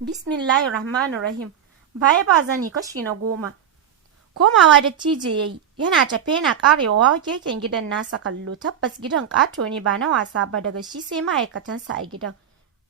Bismillahirrahmanirrahim. Baya ba zani kashi na 10. Komawa dattijo ya yi, yana tafe yana karewa keken gidan nasa kallo. Tabbas gidan ƙato ne ba na wasa ba, daga shi sai ma'aikatansa a gidan.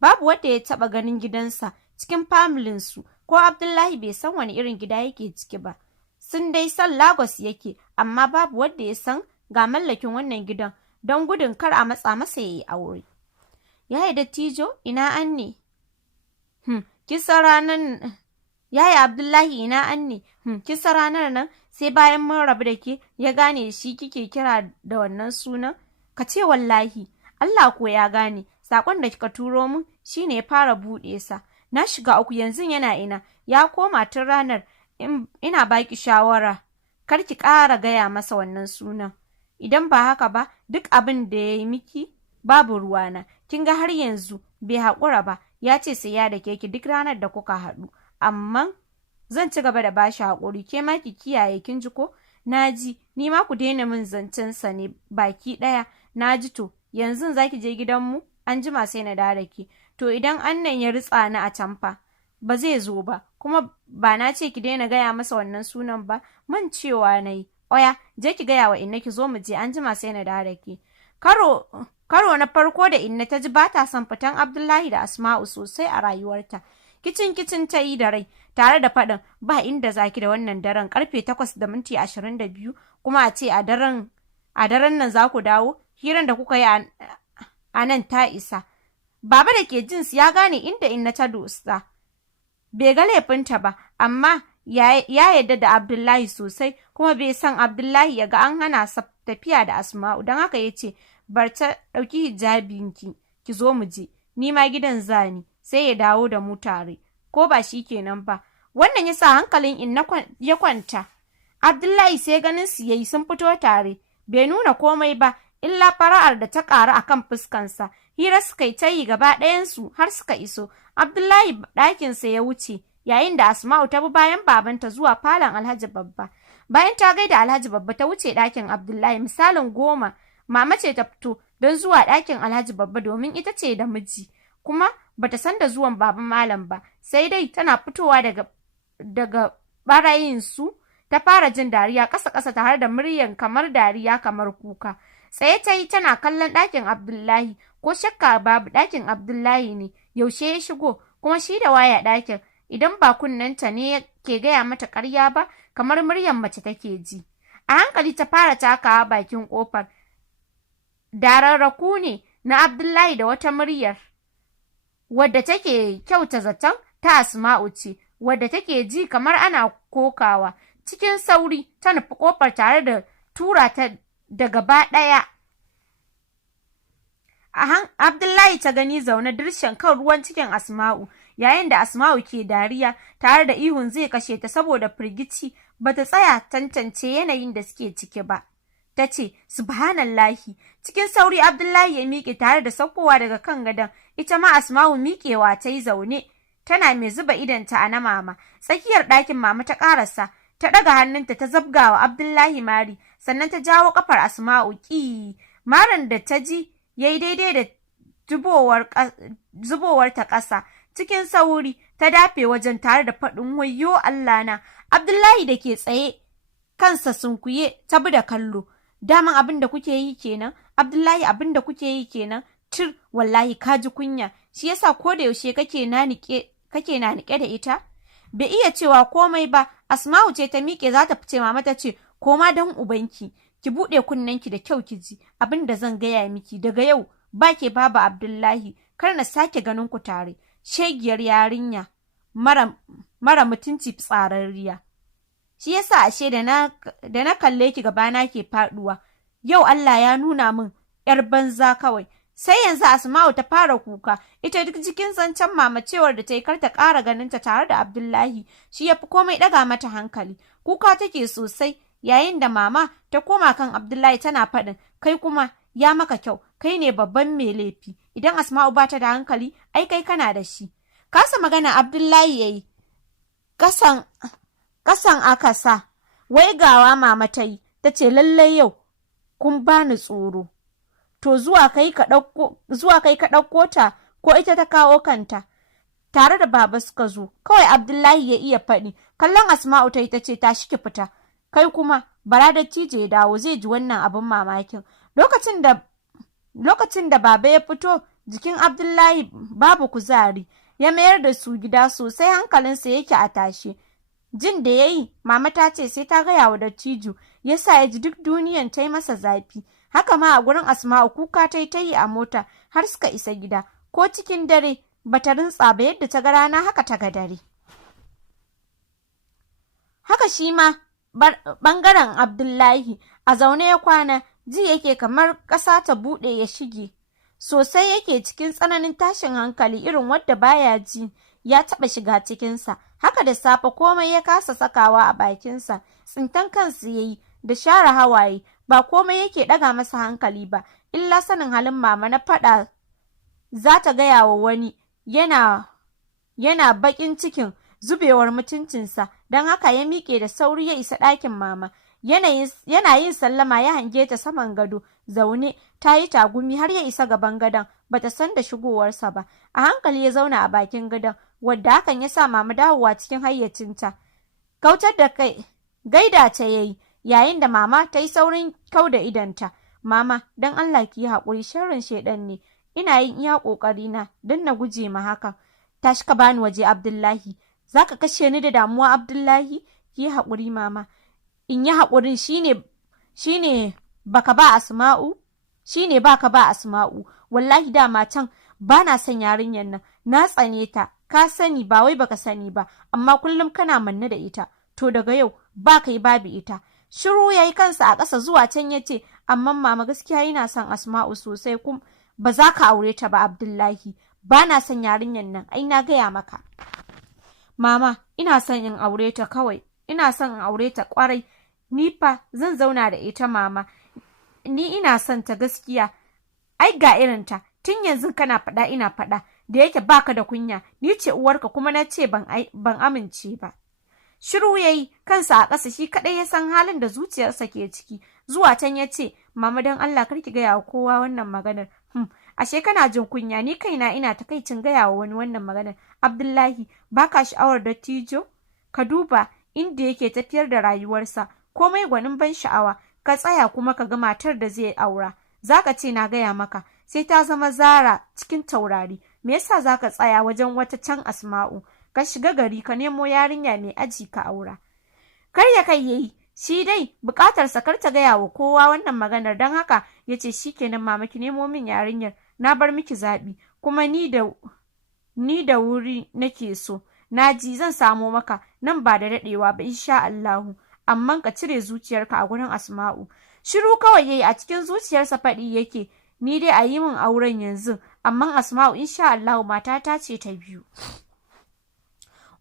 Babu wanda ya taɓa ganin gidansa cikin familinsu, ko Abdullahi bai san wani irin gida yake ciki ba. Sun dai san Lagos yake, amma babu wanda ya san ga mallakin wannan gidan, don gudun kar a matsa masa ya yi aure. Yaya dattijo, ina an ne? Kisa ranar Yaya Abdullahi ina an ne? Kisa ranar nan sai bayan mun rabu da ke ya gane shi kike kira da wannan sunan? Ka ce wallahi, Allah ko ya gane, sakon da kika turo min shine ya fara buɗe sa. Na shiga uku yanzu yana ina, ya koma tun ranar. Ina baki shawara, kar ki ƙara gaya masa wannan sunan. Idan ba haka ba, duk abin da ya yi miki babu ruwana. Kin ga har yanzu bai haƙura ba, ya ce sai ya dake ki duk ranar da kuka haɗu. Amma zan ci gaba da bashi haƙuri, ke ma ki kiyaye, kin ji ko? Na ji, ni ma ku daina min zancensa ne baki ɗaya. Na ji to, yanzu za ki je gidanmu? An jima sai na dawo da ke. To idan annan ya ritsa ni a can fa, ba zai zo ba, kuma ba na ce ki daina gaya masa wannan sunan ba, man cewa na yi. Oya, je ki gaya wa inna ki zo mu je, an jima sai na dawo da ke. Karo na farko da inna ta ji ba ta son fitan Abdullahi da Asma'u sosai a rayuwarta. Kicin ta yi da rai, tare da faɗin ba inda zaki da wannan daren, karfe 8:22, kuma a ce a daren nan za ku dawo, hiran da kuka yi a nan ta isa. Baba da ke jinsu ya gane inda inna ta dosa. Bai ga laifinta ba, amma ya yarda da Abdullahi sosai, kuma bai san Abdullahi ya ga an hana sa tafiya da Asma'u, don haka ya ce, bar ta ɗauki hijabinki, ki zo mu je, ni ma gidan zani, sai ya dawo da mu tare, ko ba shi kenan ba. Wannan ya sa hankalin inna ya kwanta. Abdullahi sai ganin su yayi sun fito tare, bai nuna komai ba, illa fara'ar da ta ƙaru a kan fuskansa. Hira suka yi ta yi gaba ɗayansu har suka iso. Abdullahi ɗakinsa ya wuce, yayin da Asma'u ta bi bayan babanta zuwa falon Alhaji Babba. Bayan ta gaida Alhaji Babba ta wuce ɗakin Abdullahi misalin 10. Mama ce ta fito don zuwa ɗakin Alhaji Babba domin ita ce da miji, kuma bata san da zuwan baban malam ba, sai dai tana fitowa daga ɓarayin su ta fara jin dariya ƙasa-ƙasa tare da muryan kamar dariya kamar kuka. Tsaye ta yi tana kallon ɗakin Abdullahi, ko shakka babu ɗakin Abdullahi ne. Yaushe ya shigo, kuma shi da waya ɗakin, idan ba kunnenta ne ke gaya mata ƙarya ba, kamar muryan mace take ji. A hankali ta fara takawa bakin ƙofar. Dararraku ne na Abdullahi da wata muryar, wadda take kyauta zaton ta Asma'u ce, wadda take ji kamar ana kokawa. Cikin sauri ta nufi ƙofar tare da tura ta da gaba ɗaya. Abdullahi ta gani zaune dirshan kan ruwan cikin Asma'u, yayin da Asma'u ke dariya tare da ihun zai kashe ta saboda firgici, bata tsaya tantance yanayin da suke ciki ba. Ta ce, Subhanallahi. Cikin sauri Abdullahi ya miƙe tare da saukowa daga kan gadon, ita ma Asma'u miƙewa ta yi zaune, tana mai zuba idanta a na mama. Tsakiyar ɗakin mama ta ƙarasa, ta ɗaga hannunta ta zabgawa Abdullahi mari, sannan ta jawo ƙafar Asma'u ƙi. Marin da ta ji ya yi daidai da zubowar ta ƙasa. Cikin sauri ta dafe wajen tare da faɗin wayyo Allah na. Abdullahi da ke tsaye kansa sunkuye ta bi da kallo. Daman abin da kuke yi kenan? Abdullahi, abin da kuke yi kenan? Tir, wallahi ka ji kunya, shi yasa ko da yaushe kake na nike da ita? Bai iya cewa komai ba. Asma'u ce ta miƙe za ta fice, mama ta ce, koma don ubanki, ki buɗe kunnenki da kyau ki ji abin da zan gaya miki. Daga yau ba ke babu Abdullahi, kar na sake ganin ku tare. Shegiyar yarinya mara mutunci tsararriya. Shi yasa ashe da na kalle ki gabana ke faduwa. Yau Allah ya nuna min ‘yar banza kawai. Sai yanzu Asma'u ta fara kuka, ita duk jikin zancen mama cewar da ta yi kar ta ƙara ganinta tare da Abdullahi, shi ya fi komai ɗaga mata hankali. Kuka take sosai, yayin da mama ta koma kan Abdullahi tana faɗin, kai kuma ya maka kyau, kai ne babban mai laifi. Idan Asma'u ba ta da hankali, ai kai kana da shi. Kasa magana Abdullahi ya yi, ƙasan aka sa, wai gawa mama ta yi, ta ce lallai yau kun bani tsoro. To zuwa kai ka ɗauko ta, ko ita ta kawo kanta? tare da baba suka zo. Kawai Abdullahi ya iya faɗi. Kallon Asma'u ta yi ta ce tashi ki fita. Kai kuma bara dattijo ya dawo zai ji wannan abin mamakin. Lokacin da baba ya fito jikin Abdullahi babu kuzari. Ya mayar da su gida sosai hankalinsa yake a tashe. Jin da ya yi, mama ta ce sai ta gaya wa dattijo, ya sa ya ji duk duniyan ta yi masa zafi. Haka ma a gurin Asma'u kuka ta yi a mota har suka isa gida. Ko cikin dare bata rintsa ba yadda ta ga rana haka ta ga dare. Haka shi ma ɓangaren Abdullahi a zaune ya kwana, ji yake kamar ƙasa ta buɗe ya shige. Sosai yake cikin tsananin tashin hankali irin wadda baya ji ya taɓa shiga cikinsa. Haka da safe komai ya kasa sakawa a bakinsa, tsintan kansa ya yi da share hawaye, ba komai yake ɗaga masa hankali ba, illa sanin halin mama na faɗa za ta gaya wa wani yana baƙin cikin zubewar mutuncinsa, don haka ya miƙe da sauri ya isa ɗakin mama. Yana yin sallama ya hange ta saman gado, zaune, ta yi tagumi har ya isa gaban gadon, bata san da shigowarsa ba. A hankali ya zauna a bakin gadon, wadda hakan ya sa mama dawowa cikin hayyacinta. Kautar da kai, gaida ta yayi, yayin da mama ta yi saurin kauda idanta. Mama, don Allah ki yi haƙuri, sharrin shaiɗan ne. Ina yin iya ƙoƙarina don na guje ma hakan. Tashi ka bani waje Abdullahi. Za ka kashe ni da damuwa Abdullahi? Ki yi haƙuri mama. In yi haƙurin shine baka ba Asma'u? Shine baka ba Asma'u. Wallahi dama can ba na son yarinyar nan. Na tsane ta. Ka sani ba wai baka sani ba, amma kullum kana manne da ita. To daga yau ba kai babu ita. Shiru yayi kansa a ƙasa zuwa can ya ce, amma mama gaskiya ina son Asma'u sosai kuma ba za ka aure ta ba Abdullahi. Ba na son yarinyar nan, ai na gaya maka. Mama, ina son in aure ta kawai. Ina son in aure ta kwarai. Ni fa zan zauna da ita mama. Ni ina son ta gaskiya. Ai ga irinta, tun yanzu kana faɗa ina faɗa, da yake baka da kunya, ni ce uwarka kuma na ce ban amince ba. Shiru yayi kansa a ƙasa shi kaɗai ya san halin da zuciyarsa ke ciki. Zuwa can ya ce, mama don Allah kar ki gaya wa kowa wannan maganar. Ashe kana jin kunya, ni kaina ina takaicin gaya wa wani wannan maganar. Abdullahi, baka sha'awar dattijo? Ka duba inda yake tafiyar da rayuwarsa, komai gwanin ban sha'awa, ka tsaya kuma ka ga matar da zai aura. Zaka ce na gaya maka, sai ta zama Zara cikin taurari. Me yasa zaka tsaya wajen wata can Asma'u? Ka shiga gari ka nemo yarinya mai aji ka aura. Karya kai yayi, shi dai bukatarsa kar ta gaya wa kowa wannan maganar, don haka ya ce shikenan mama ki nemo min yarinyar, na bar miki zaɓi, kuma ni da wuri nake so. Naji zan samo maka nan ba da daɗewa ba insha Allahu, amma ka cire zuciyarka a gurin Asma'u. Shiru kawai yayi a cikin zuciyarsa faɗi yake, ni dai a yi min auren yanzu, amma Asma'u insha Allahu matata ce ta biyu.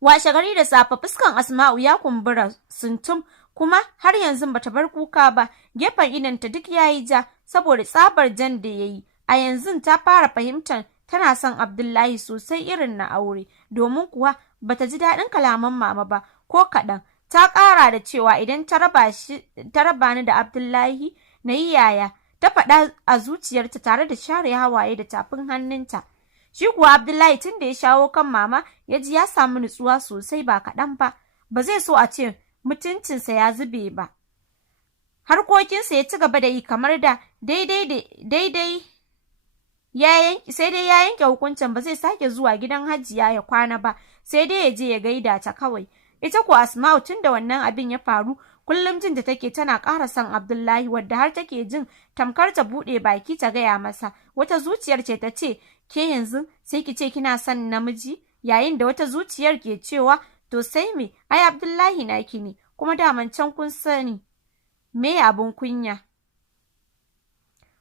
Washe gari da safe fuskan Asma'u ya kumbura suntum, kuma har yanzu bata bar kuka ba, gefen idanta duk yayi ja saboda tsabar jan da yayi. A yanzu ta fara fahimtar tana son Abdullahi sosai irin na aure, domin kuwa bata ji daɗin kalaman mama ba ko kaɗan. Ta ƙara da cewa idan ta raba ni da Abdullahi na yi yaya, ta faɗa a zuciyarta tare da share hawaye da tafin hannunta. Shi kuwa Abdullahi tun da ya shawo kan mama ya ji ya samu nutsuwa sosai ba kaɗan ba, ba zai so a ce mutuncinsa ya zube ba. Harkokinsa ya ci gaba da yi kamar da sai dai ya yanke hukuncin ba zai sake zuwa gidan Hajiya ya kwana ba, sai dai ya je ya gaida ta kawai. Ita ko Asma'u tun da wannan abin ya faru, kullum jin da take tana ƙara son Abdullahi, wadda har take jin tamkar ta buɗe baki ta gaya masa. Wata zuciyar ce ta ce, ke yanzu sai ki ce kina son namiji, yayin da wata zuciyar ke cewa, to sai me, ai Abdullahi naki ne, kuma daman can kun sani. Me abun kunya?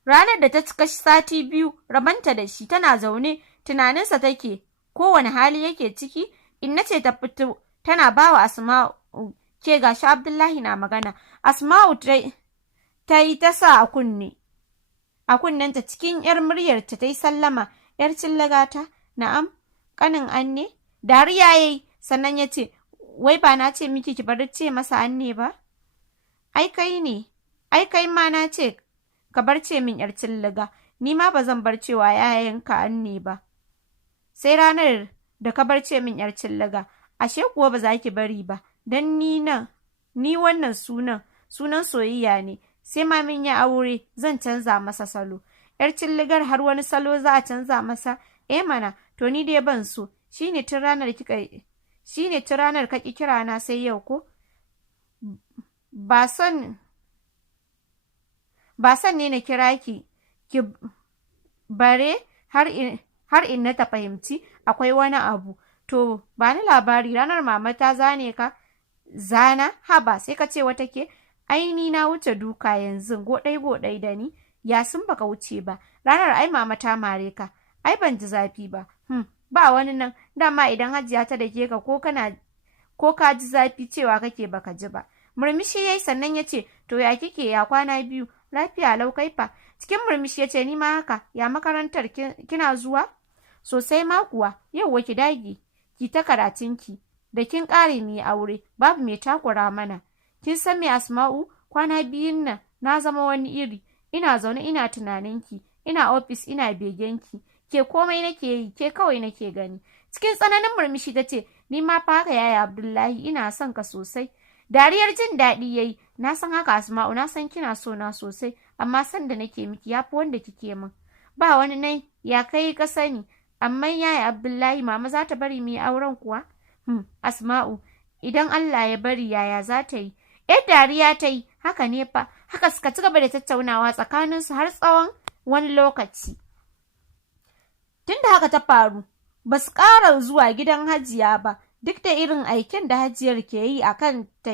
Ranar da ta cika sati 2 rabanta da shi, tana zaune tunaninsa take kowane hali yake ciki. Inna ce ta fito tana bawa Asma'u, ke gashi Abdullahi na magana. Asma'u ta yi ta sa a kunnenta cikin yar muryarta ta yi sallama, yar cillagata, na'am, kanin anne. Dariya yayi sannan ya ce, wai ba na ce miki ki bar ce masa anne ba? Ai kai ma na ce ka bar ce min yar cillaga, ni ma ba zan bar cewa yayanka anne ba. Sai ranar da ka bar ce min yar cillaga, ashe kuwa ba za ki bari ba, don ni wannan sunan soyayya ne, sai ma min ya aure zan canza masa salo. Yar cilligar har wani salo za a canza masa? Mana, to ni dai ban so, shine tun ranar ka ki kira na sai yau ko? Ba son ne na kira ki bare har in na ta fahimci akwai wani abu. To, ba ni labari, ranar mama ta zane ka? Zana? Haba, sai ka ce wata ke? Aini na wuce duka yanzu, godai da ni, ya sun baka wuce ba. Ranar ai mama ta mare ka, ai ban ji zafi ba. Ba wani nan, dama idan Hajiya ta dake ka ko ka ji zafi cewa kake baka ji ba. Murmushi yayi sannan ya ce, to ya kike, ya kwana biyu, lafiya lau kai fa? Cikin murmushi ya ce, ni ma haka, ya makarantar kina zuwa? Sosai ma kuwa, yauwa ki dage, ki ta karatunki, da kin ƙare mu yi aure, babu mai takura mana. Kin san me Asma'u, kwana biyun nan na zama wani iri, ina zaune ina tunaninki, ina ofis ina begenki, ke komai nake yi, ke kawai nake gani. Cikin tsananin murmushi ta ce, ni ma fa haka yaya Abdullahi, ina son ka sosai. Dariyar jin daɗi yayi, na san haka Asma'u, na san kina so na sosai, amma san da nake miki yafi wanda kike min. Ba wani nai, ya kai ka sani, amma yaya Abdullahi mama za ta bari mu yi auren kuwa? Asma'u, idan Allah ya bari yaya za ta yi? Dariya ta yi, haka ne fa, haka suka ci gaba da tattaunawa tsakaninsu har tsawon wani lokaci. Tunda haka ta faru, ba su ƙara zuwa gidan Hajiya ba, duk da irin aikin da Hajiyar ke yi akan ta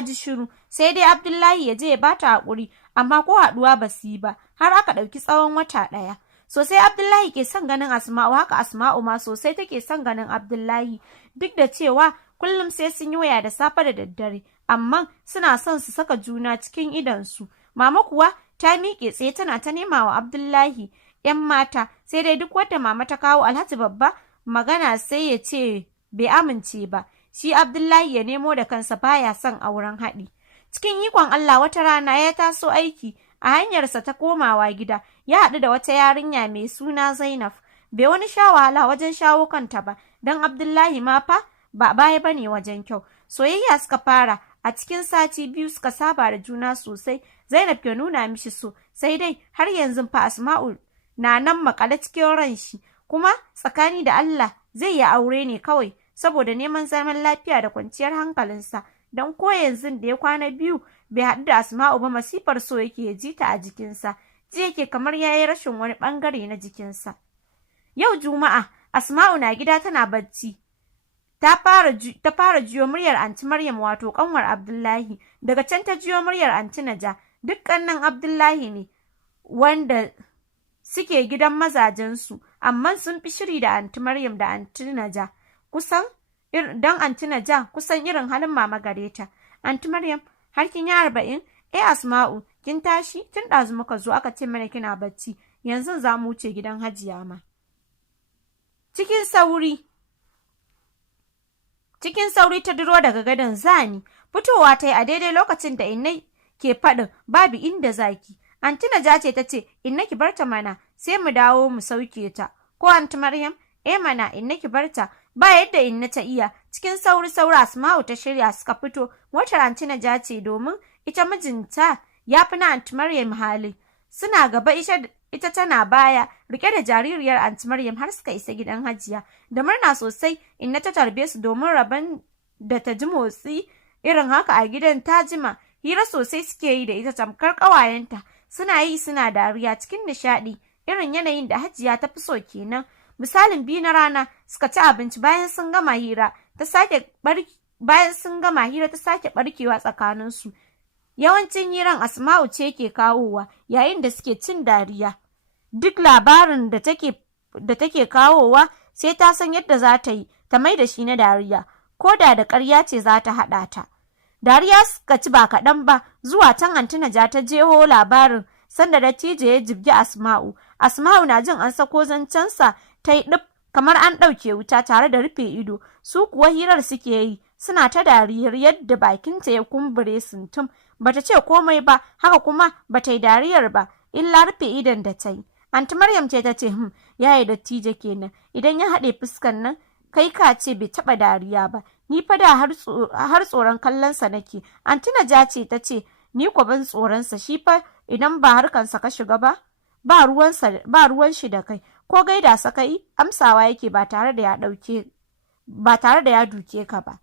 ji shiru, sai dai Abdullahi ya je ya bata haƙuri, amma ko haɗuwa ba su yi ba, har aka ɗauki tsawon wata ɗaya. Sosai Abdullahi ke son ganin Asma'u, haka Asma'u ma sosai take son ganin Abdullahi, duk da cewa kullum sai sun yi waya da safe da daddare, amma suna son su saka juna cikin idonsu. Mama kuwa ta miƙe tsaye tana ta nema wa Abdullahi 'yan mata, sai dai duk wadda mama ta kawo Alhaji babba magana sai ya ce bai amince ba, shi Abdullahi ya nemo da kansa baya son auren haɗi. Cikin ikon Allah wata rana ya taso aiki, a hanyarsa ta komawa gida ya haɗu da wata yarinya mai suna Zainab. Bai wani sha wahala wajen shawo kanta ba, don Abdullahi ma fa ba baya bane wajen kyau. Soyayya suka fara, a cikin sati biyu suka saba da juna sosai. Zainab ke nuna mishi so, sai dai har yanzu fa Asma'u na nan makale cikin ran shi, kuma tsakani da Allah zai yi aure ne kawai saboda neman zaman lafiya da kwanciyar hankalinsa, don ko yanzu da ya kwana biyu bai haɗu da Asma'u ba, masifar so yake ji ta a jikinsa, ji yake kamar ya yi rashin wani ɓangare na jikinsa. Yau Juma'a, Asma'u na gida tana bacci. Ta fara jiyo muryar Anti Maryam, wato kanwar Abdullahi, daga can ta jiyo muryar Anti Naja, dukkanin Abdullahi ne wanda suke gidan mazajensu, amma sun fi shiri da Anti Maryam da Anti Naja, don Anti Naja kusan irin halin mama gare ta. Anti Maryam, har kin yi 40? Asma'u, kin tashi? Tun ɗazu muka zo aka ce mana kina bacci, yanzu za mu wuce gidan Hajiya ma. Cikin sauri ta duro daga gadon zani, fitowa ta yi a daidai lokacin da Inna ke faɗin babu inda zaki. Anti Naja ce ta ce, Inna ki barta mana, sai mu dawo mu sauke ta. Ko Anti Maryam? Mana, Inna ki barta. Ba yadda Inna ta iya. Cikin sauri Asma'u ta shirya suka fito. Motar Anti Naja ce domin ita mijinta ya fi na Anti Maryam hali. Suna gaba ita tana baya, rike da jaririyar Anti Maryam har suka isa gidan Hajiya. Da murna sosai Inna ta tarbe su, domin rabon da ta ji motsi irin haka a gidan ta jima. Hira sosai suke yi da ita tamkar ƙawayenta, suna yi suna dariya cikin nishaɗi, irin yanayin da Hajiya ta fi so kenan. Misalin 2 na rana suka ci abinci, bayan sun gama hira ta sake barkewa tsakaninsu. Yawancin hiran Asma'u ce ke kawowa yayin da suke cin dariya. Duk labarin da take kawowa sai ta san yadda za ta yi ta mai da shi na dariya, ko da ƙarya ce za ta haɗa ta. Dariya suka ci ba kaɗan ba, zuwa can Anti Naja ta jeho labarin sanda dattijo ya jibgi Asma'u. Asma'u na jin an sako zancensa ta yi ɗib kamar an ɗauke wuta tare da rufe ido. Su kuwa hirar suke yi, suna ta dariyar yadda bakinta ya kumbure suntum. Bata ce komai ba, haka kuma bata yi dariyar ba, illa rufe idon da ta yi. Anti Maryam ce ta ce, yayi dattijo kenan, idan ya haɗe fuskan nan, kai ka ce bai taɓa dariya ba, ni fa da har tsoron kallonsa nake. Anti Naja ce ta ce, ni ko ban tsoronsa, shi fa idan ba harkansa ka shiga ba, ba ruwan shi da kai, ko gaida sa kai, amsawa yake ba tare da ya duke ka ba.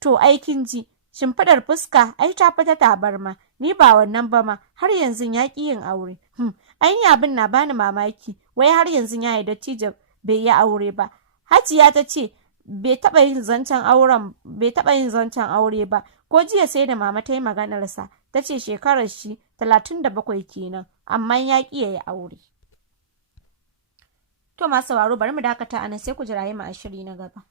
To aikin ji, shimfiɗar fuska ai ta fita tabarma, ni ba wannan ba ma, har yanzu ya ƙi yin aure. Ainihin abin na bani mamaki, wai har yanzu ya yi dattijo bai yi aure ba. Hajiya ta ce bai taɓa yin zancen aure ba, ko jiya sai da mama ta yi maganarsa, ta ce shekarar shi 37 kenan, amma ya ƙi ya yi aure. To masu sauraro bari mu dakata a nan sai ku jira mu a shiri na gaba.